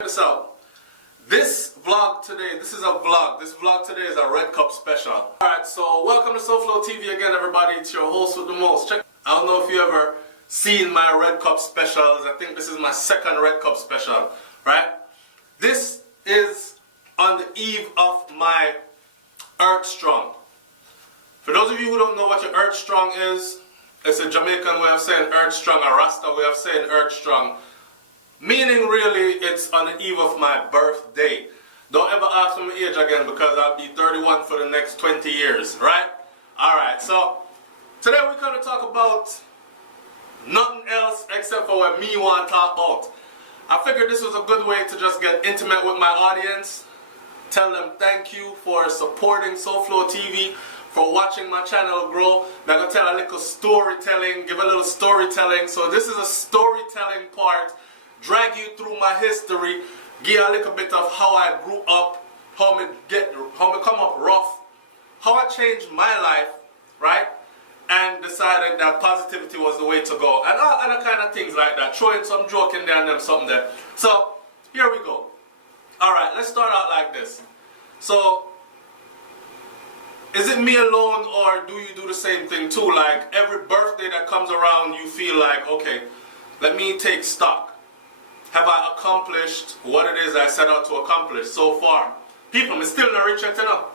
Check this out. This vlog today, this is a vlog. This vlog today is a Red Cup special. Alright, so welcome to SouFLoTV again, everybody. It's your host with the most. I don't know if you ever seen my Red Cup specials. I think this is my second Red Cup special, right? This is on the eve of my Earth Strong. For those of you who don't know what your Earth Strong is, it's a Jamaican way of saying Earth Strong, a Rasta way of saying Earth Strong. Meaning really, it's on the eve of my birthday. Don't ever ask for my age again because I'll be 31 for the next 20 years, right? Alright, so today we're going to talk about nothing else except for what me want to talk about. I figured this was a good way to just get intimate with my audience. Tell them thank you for supporting SouFLoTV, for watching my channel grow. I'm going to tell a little storytelling, give a little storytelling. So this is a storytelling part. Drag you through my history, give a little bit of how I grew up, how me come up rough, how I changed my life, right? And decided that positivity was the way to go. And all other kind of things like that. Throwing some joke in there and then something there. So, here we go. Alright, let's start out like this. So, is it me alone or do you do the same thing too? Like, every birthday that comes around you feel like, okay, let me take stock. Have I accomplished what it is I set out to accomplish so far? People, I'm still not rich yet enough.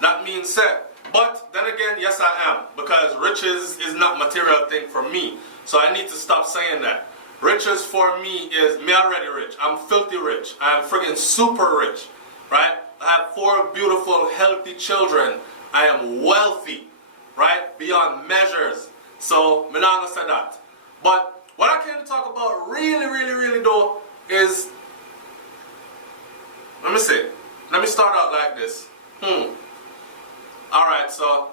That means said. But then again, yes I am. Because riches is not material thing for me. So I need to stop saying that. Riches for me is, me already rich. I'm filthy rich. I'm friggin' super rich. Right? I have 4 beautiful, healthy children. I am wealthy. Right? Beyond measures. So, I'm not gonna say that. But what I came to talk about really though is, let me start out like this. Alright, so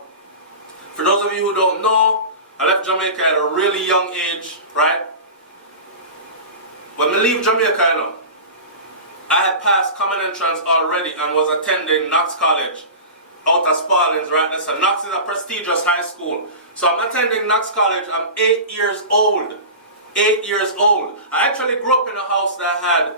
for those of you who don't know, I left Jamaica at a really young age, right? When I leave Jamaica, you know, I had passed common entrance already and was attending Knox College out of Spaldings, right? So Knox is a prestigious high school. So I'm attending Knox College, I'm 8 years old. 8 years old. I actually grew up in a house that had,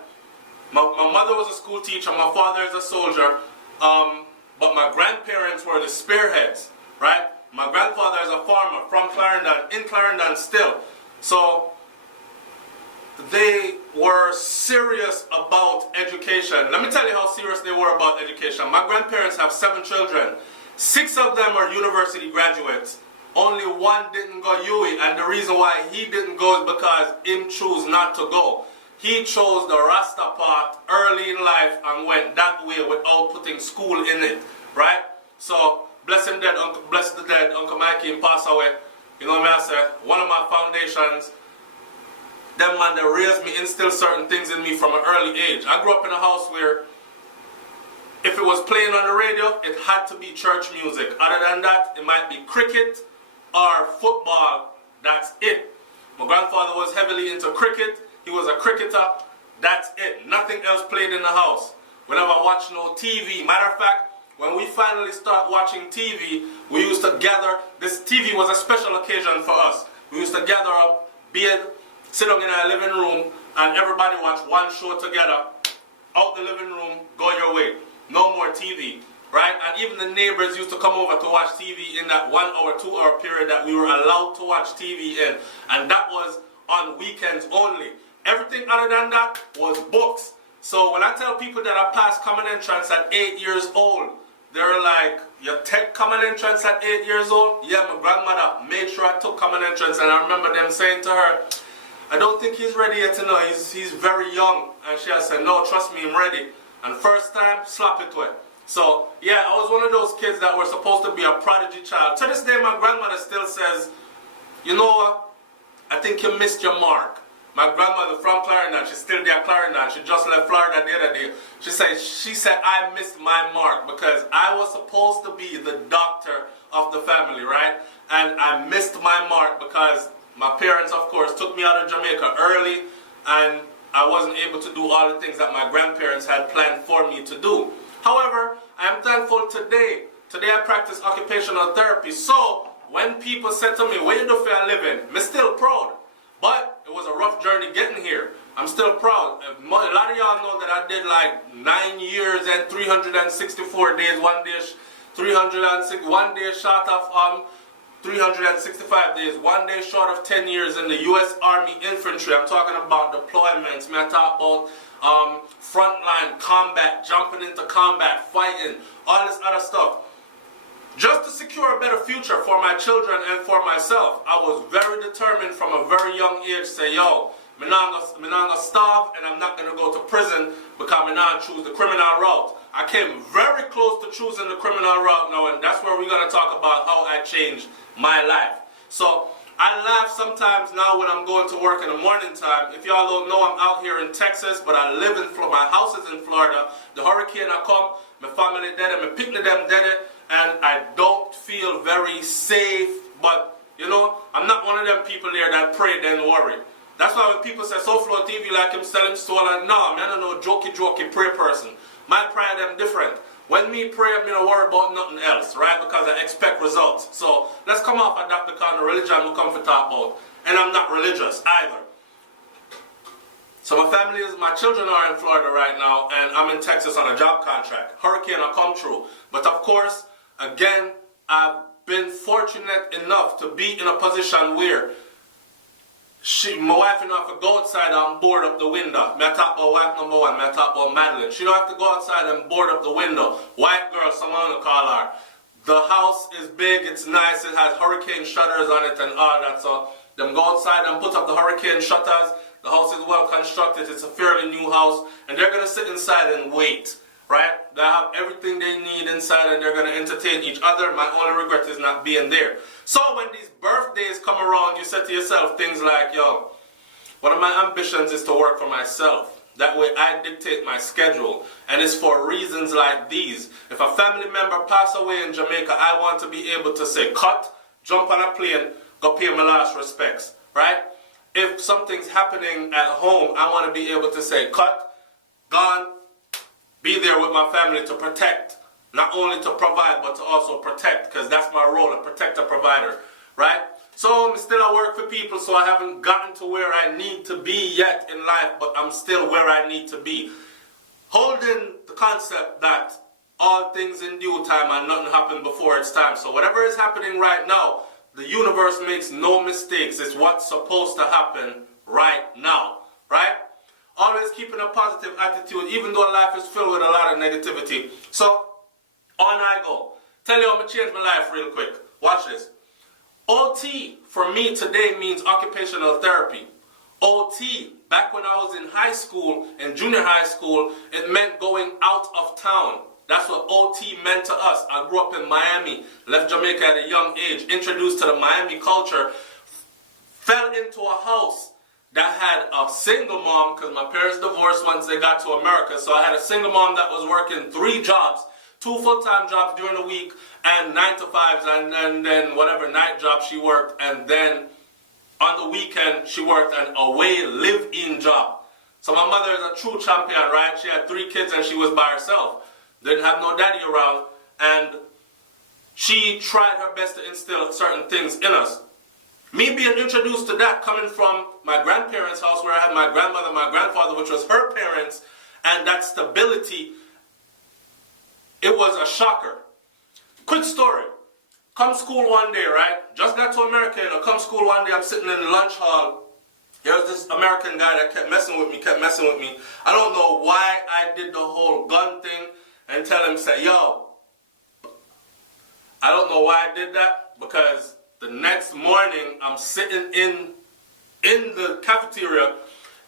my mother was a school teacher, my father is a soldier, but my grandparents were the spearheads, right? My grandfather is a farmer from Clarendon, in Clarendon still. So they were serious about education. Let me tell you how serious they were about education. My grandparents have 7 children. 6 of them are university graduates. Only 1 didn't go UE, and the reason why he didn't go is because him choose not to go. He chose the Rasta path early in life and went that way without putting school in it, right? So, bless him dead, bless the dead, Uncle Mikey him pass away. You know what I say? One of my foundations, them man that raised me, instilled certain things in me from an early age. I grew up in a house where if it was playing on the radio, it had to be church music. Other than that, it might be cricket or football. That's it. My grandfather was heavily into cricket. He was a cricketer. That's it. Nothing else played in the house. We never watched no TV. Matter of fact, when we finally start watching TV, we used to gather. This TV was a special occasion for us. We used to gather up, sit down in our living room, and everybody watch one show together. Out the living room, go your way. No more TV. Right? And even the neighbors used to come over to watch TV in that 1 hour, 2 hour period that we were allowed to watch TV in. And that was on weekends only. Everything other than that was books. So when I tell people that I passed common entrance at 8 years old, they're like, you take common entrance at 8 years old? Yeah, my grandmother made sure I took common entrance, and I remember them saying to her, I don't think he's ready yet to know, he's very young. And she has said, no, trust me, I'm ready. And first time, slap it away. So, yeah, I was one of those kids that were supposed to be a prodigy child. To this day, my grandmother still says, you know what, I think you missed your mark. My grandmother from Clarendon, she's still there at Clarendon. She just left Florida the other day. She said, I missed my mark because I was supposed to be the doctor of the family, right? And I missed my mark because my parents, of course, took me out of Jamaica early, and I wasn't able to do all the things that my grandparents had planned for me to do. However, I am thankful today. Today I practice occupational therapy. So, when people said to me, what you do for a living? I'm still proud. But it was a rough journey getting here. I'm still proud. A lot of y'all know that I did like 9 years and 364 days, 1 day, 306, 1 day short of 365 days, 1 day short of 10 years in the U.S. Army Infantry. I'm talking about deployments. I talk about frontline combat, jumping into combat, fighting, all this other stuff. Just to secure a better future for my children and for myself, I was very determined from a very young age to say, yo, I'm not gonna starve and I'm not gonna go to prison because I'm not choose the criminal route. I came very close to choosing the criminal route now, and that's where we're gonna talk about how I changed my life. So I laugh sometimes now when I'm going to work in the morning time. If y'all don't know, I'm out here in Texas, but I live in Florida. My house is in Florida. The hurricane I come, my family dead, my picnic them dead. And I don't feel very safe, but you know, I'm not one of them people there that pray then worry. That's why when people say SouFLoTV like him selling store, like, no, man, I don't know, jokey pray person. My prayer them different. When me pray, I'm gonna worry about nothing else, right? Because I expect results. So let's come off of that because the religion we come for talk about. And I'm not religious either. So my children are in Florida right now, and I'm in Texas on a job contract. Hurricane will come through. But of course, again, I've been fortunate enough to be in a position where my wife and I have to go outside and board up the window. I talk about wife number one, I talk about Madeline. She don't have to go outside and board up the window. White girl, someone will call her. The house is big, it's nice, it has hurricane shutters on it and all that. So them go outside and put up the hurricane shutters. The house is well constructed, it's a fairly new house, and they're going to sit inside and wait. Right? They have everything they need inside and they're going to entertain each other. My only regret is not being there. So when these birthdays come around, you say to yourself things like, yo, one of my ambitions is to work for myself. That way I dictate my schedule. And it's for reasons like these. If a family member pass away in Jamaica, I want to be able to say, cut, jump on a plane, go pay my last respects. Right? If something's happening at home, I want to be able to say, cut, gone, be there with my family to protect, not only to provide, but to also protect, because that's my role, a protector, provider, right? So I'm still at work for people, so I haven't gotten to where I need to be yet in life, but I'm still where I need to be. Holding the concept that all things in due time and nothing happened before its time. So whatever is happening right now, the universe makes no mistakes. It's what's supposed to happen right now, right? Always keeping a positive attitude, even though life is filled with a lot of negativity. So, on I go. Tell you I'm going to change my life real quick. Watch this. OT for me today means occupational therapy. OT, back when I was in high school, in junior high school, it meant going out of town. That's what OT meant to us. I grew up in Miami, left Jamaica at a young age, introduced to the Miami culture, fell into a house that had a single mom, because my parents divorced once they got to America. So I had a single mom that was working 3 jobs, 2 full-time jobs during the week, and 9 to 5s, and then whatever night job she worked. And then on the weekend, she worked an away live-in job. So my mother is a true champion, right? She had 3 kids and she was by herself. Didn't have no daddy around. And she tried her best to instill certain things in us. Me being introduced to that coming from my grandparents' house where I had my grandmother, my grandfather, which was her parents, and that stability, it was a shocker. Quick story. Come school one day, right? Just got to America, you know, come school one day, I'm sitting in the lunch hall. There was this American guy that kept messing with me. I don't know why I did the whole gun thing and tell him, say, yo, I don't know why I did that, because the next morning, I'm sitting in the cafeteria,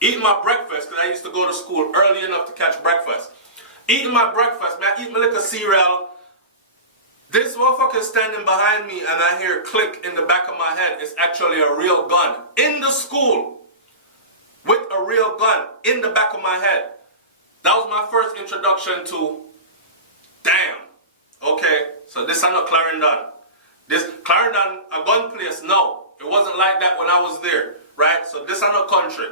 eating my breakfast, because I used to go to school early enough to catch breakfast. Eating my breakfast, man, I eat my little cereal. This motherfucker is standing behind me, and I hear a click in the back of my head. It's actually a real gun. In the school, with a real gun in the back of my head. That was my first introduction to, damn, okay, so this is not Clarendon. This Clarendon, a gun place, no. It wasn't like that when I was there, right? So this is not country.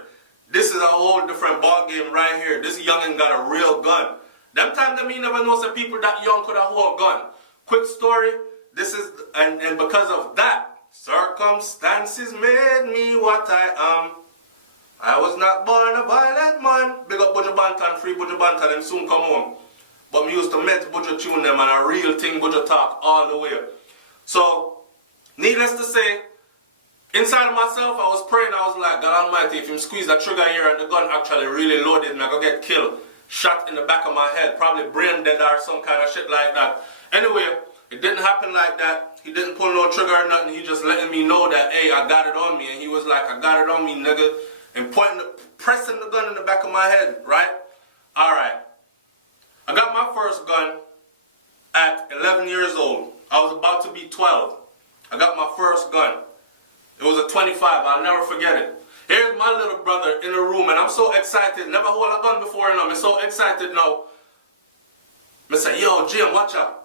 This is a whole different ball game right here. This youngin' got a real gun. Them times that me never know some people that young could have hold a gun. Quick story, this is, and because of that, circumstances made me what I am. I was not born a violent man. Big up Buju Banton, free Buju Banton, them soon come home. But me used to met Buju tune them and a real thing Buju talk all the way. So, needless to say, inside of myself, I was praying. I was like, God Almighty, if you squeeze the trigger here and the gun actually really loaded, and I go get killed, shot in the back of my head, probably brain dead or some kind of shit like that. Anyway, it didn't happen like that. He didn't pull no trigger or nothing. He just letting me know that, hey, I got it on me. And he was like, I got it on me, nigga. And pressing the gun in the back of my head, right? All right. I got my first gun at 11 years old. I was about to be 12. I got my first gun. It was a 25. I'll never forget it. Here's my little brother in the room, and I'm so excited. Never hold a gun before, and I'm so excited now. I say, yo, Jim, watch out.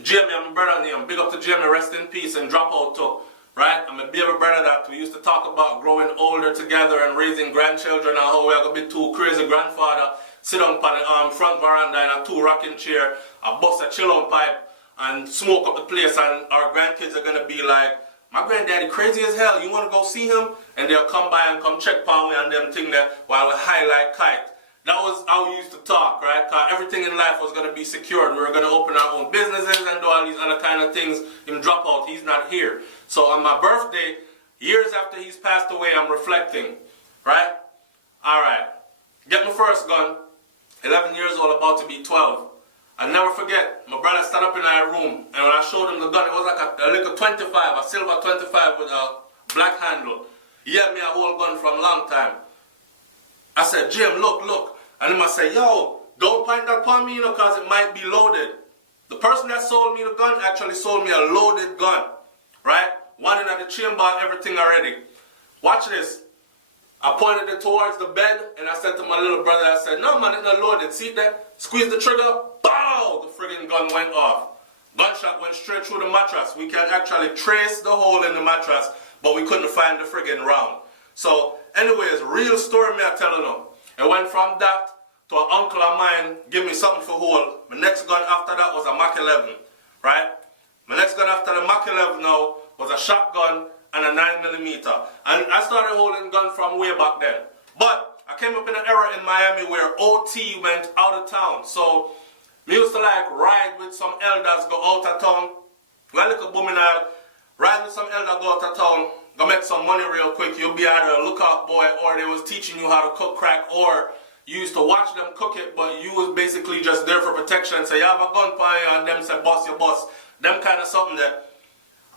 Jamie, I'm a brother name. Big up to Jamie, rest in peace, and drop out too. Right? I'm a baby brother that we used to talk about growing older together and raising grandchildren and how we are going to be two crazy grandfather. Sit on the front veranda in a 2 rocking chair, a bust a chill on pipe, and smoke up the place, and our grandkids are going to be like, my granddaddy crazy as hell, you want to go see him? And they'll come by and come check on me and them thing that while we highlight kite. That was how we used to talk, right? Because everything in life was going to be secured. We were going to open our own businesses and do all these other kind of things. Him drop out, he's not here. So on my birthday, years after he's passed away, I'm reflecting, right? All right. Get my first gun, 11 years old, about to be 12. I'll never forget, my brother stood up in our room, and when I showed him the gun, it was like a little 25, a silver 25 with a black handle. He had me a whole gun from a long time. I said, Jim, look. And him I say, yo, don't point that upon me, because it might be loaded. The person that sold me the gun actually sold me a loaded gun, right? One in the chamber, everything already. Watch this. I pointed it towards the bed, and I said to my little brother, I said, no, man, it's not loaded. See that? Squeeze the trigger, bow! The friggin' gun went off. Gunshot went straight through the mattress. We can actually trace the hole in the mattress, but we couldn't find the friggin' round. So, anyways, real story me I telling you. It went from that to an uncle of mine give me something for hold. My next gun after that was a Mach 11, right? My next gun after the Mach 11 now was a shotgun and a 9mm. And I started holding guns from way back then. But I came up in an era in Miami where OT went out of town. So me used to like ride with some elders, go out of town. Well, like a booming ride with some elders, go out of town, go make some money real quick. You'll be either a lookout boy, or they was teaching you how to cook crack, or you used to watch them cook it, but you was basically just there for protection. Say, you have a gun for you, and them say, boss, you boss. Them kind of something there.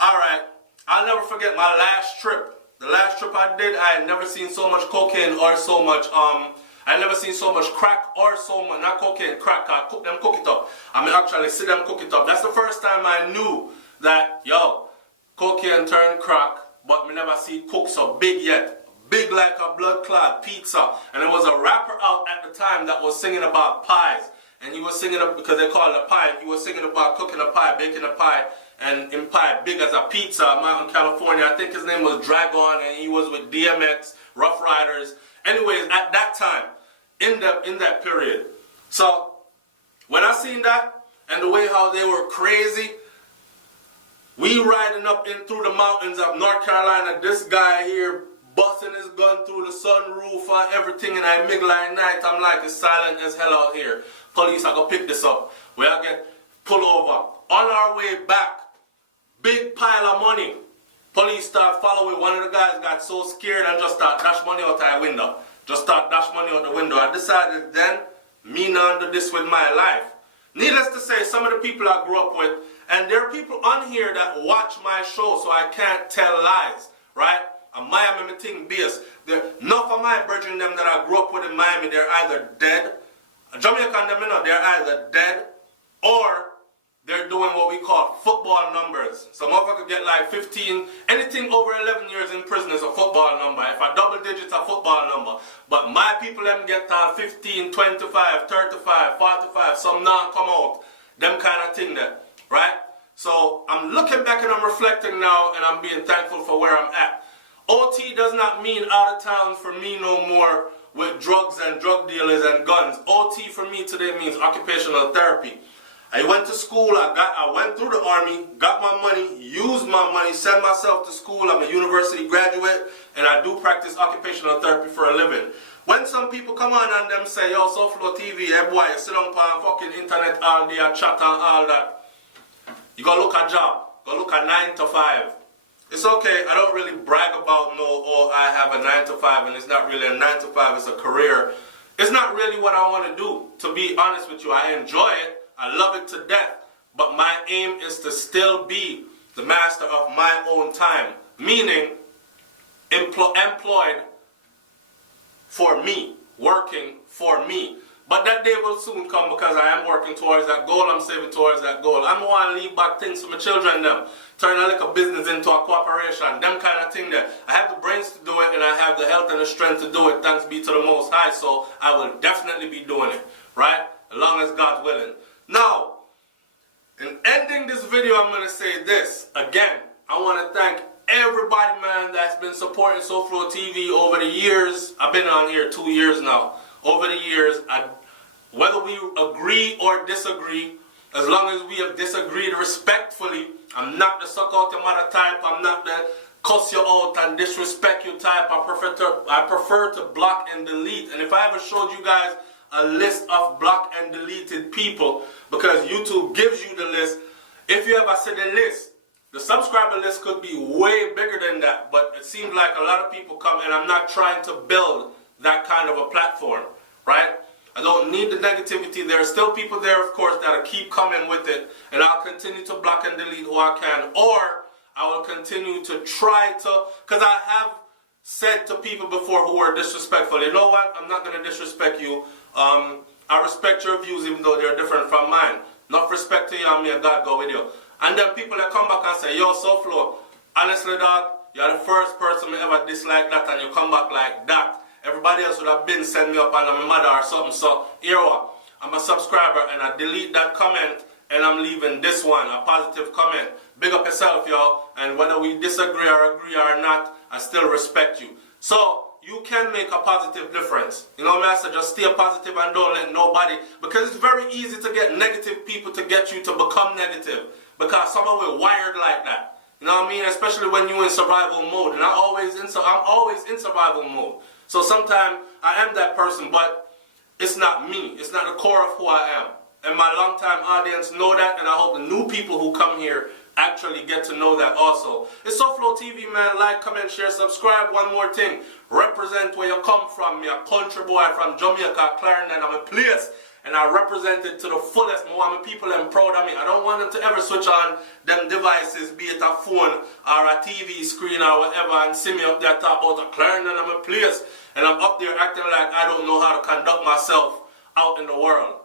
Alright, I'll never forget my last trip. The last trip I did, I had never seen so much cocaine or so much, I had never seen so much crack or so much, not cocaine, crack, cook it up. I mean, actually see them cook it up. That's the first time I knew that, yo, cocaine turned crack, but me never see cook so big yet. Big like a blood clot pizza. And there was a rapper out at the time that was singing about pies. And he was singing, because they call it a pie, he was singing about cooking a pie, baking a pie, and in pie, big as a pizza, out in California. I think his name was Dragon, and he was with DMX, Rough Riders. Anyways, at that time, in that period. So, when I seen that, and the way how they were crazy, we riding up in through the mountains of North Carolina, this guy here busting his gun through the sunroof and everything, and I middle at night, I'm like, it's silent as hell out here. Police are gonna pick this up. We all get pulled over. On our way back, big pile of money. Police start following. One of the guys got so scared and just start dash money out the window. Just start dash money out the window. I decided then, me not do this with my life. Needless to say, some of the people I grew up with, and there are people on here that watch my show, so I can't tell lies, right? And Miami thing base. Enough of my brethren them that I grew up with in Miami, they're either dead, Jamaican them, you know, they're either dead, or they're doing what we call football numbers. So motherfucker get like 15, anything over 11 years in prison is a football number. If a double digit's a football number. But my people them get 15, 25, 35, 45, some now come out. Them kind of thing there, right? So I'm looking back and I'm reflecting now, and I'm being thankful for where I'm at. OT does not mean out of town for me no more with drugs and drug dealers and guns. OT for me today means occupational therapy. I went to school, I went through the army, got my money, used my money, sent myself to school. I'm a university graduate, and I do practice occupational therapy for a living. When some people come on and them say, yo, SouFLoTV, hey boy, you sit on fucking internet all day, chat and all that, you gotta look at job, go look at 9 to 5. It's okay, I don't really brag about I have a 9 to 5, and it's not really a 9 to 5, it's a career. It's not really what I want to do, to be honest with you. I enjoy it, I love it to death, but my aim is to still be the master of my own time, meaning employed for me, working for me. But that day will soon come because I am working towards that goal, I'm saving towards that goal. I'm going to leave back things for my children them, turn a little business into a corporation, them kind of thing there. I have the brains to do it and I have the health and the strength to do it, thanks be to the Most High, so I will definitely be doing it, right? As long as God's willing. Now, in ending this video, I'm going to say this. Again, I want to thank everybody, man, that's been supporting SouFLoTV over the years. I've been on here 2 years now. Over the years, whether we agree or disagree, as long as we have disagreed respectfully, I'm not the suck out your mother type, I'm not the cuss you out and disrespect you type. I prefer to block and delete. And if I ever showed you guys a list of blocked and deleted people, because YouTube gives you the list, if you ever see the list, the subscriber list could be way bigger than that, but it seems like a lot of people come, and I'm not trying to build that kind of a platform, right? I don't need the negativity. There are still people there, of course, that'll keep coming with it, and I'll continue to block and delete who I can, or I will continue to try to, because I have said to people before who were disrespectful, you know what, I'm not going to disrespect you. I respect your views even though they're different from mine. Enough respect to you, and may God go with you. And then people that come back and say, yo, SouFlo, honestly, dog, you're the first person to ever dislike that, and you come back like that. Everybody else would have been send me up on my mother or something. So here what? I'm a subscriber and I delete that comment and I'm leaving this one, a positive comment. Big up yourself, y'all. And whether we disagree or agree or not, I still respect you. So you can make a positive difference. You know what I mean? So just stay positive and don't let nobody, because it's very easy to get negative people to get you to become negative. Because some of we're wired like that. You know what I mean? Especially when you're in survival mode. And I'm always in survival mode. So sometimes I am that person, but it's not me. It's not the core of who I am. And my long-time audience know that, and I hope the new people who come here actually get to know that also. It's SouFLoTV, man. Like, comment, share, subscribe. One more thing. Represent where you come from. Me a country boy from Jamaica, Clarendon. I'm a place. And I represent it to the fullest. I want my people and proud of me. I don't want them to ever switch on them devices, be it a phone or a TV screen or whatever, and see me up there talk about a Clarendon, I'm a place. And I'm up there acting like I don't know how to conduct myself out in the world.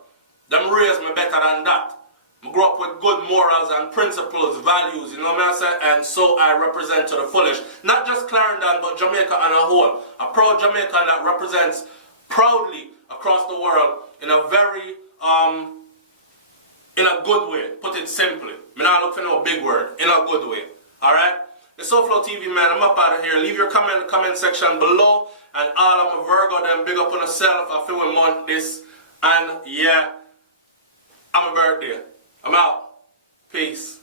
Them raised me better than that. I grew up with good morals and principles, values, you know what I'm saying? And so I represent to the fullest. Not just Clarendon, but Jamaica on a whole. A proud Jamaican that represents proudly across the world in a very, in a good way. Put it simply. Me not look for no big word. In a good way. Alright? It's SouFLoTV, man. I'm up out of here. Leave your comment in the comment section below. And all of my Virgo, them big up on yourself. I feel we want this. And yeah, I'm a birthday. I'm out. Peace.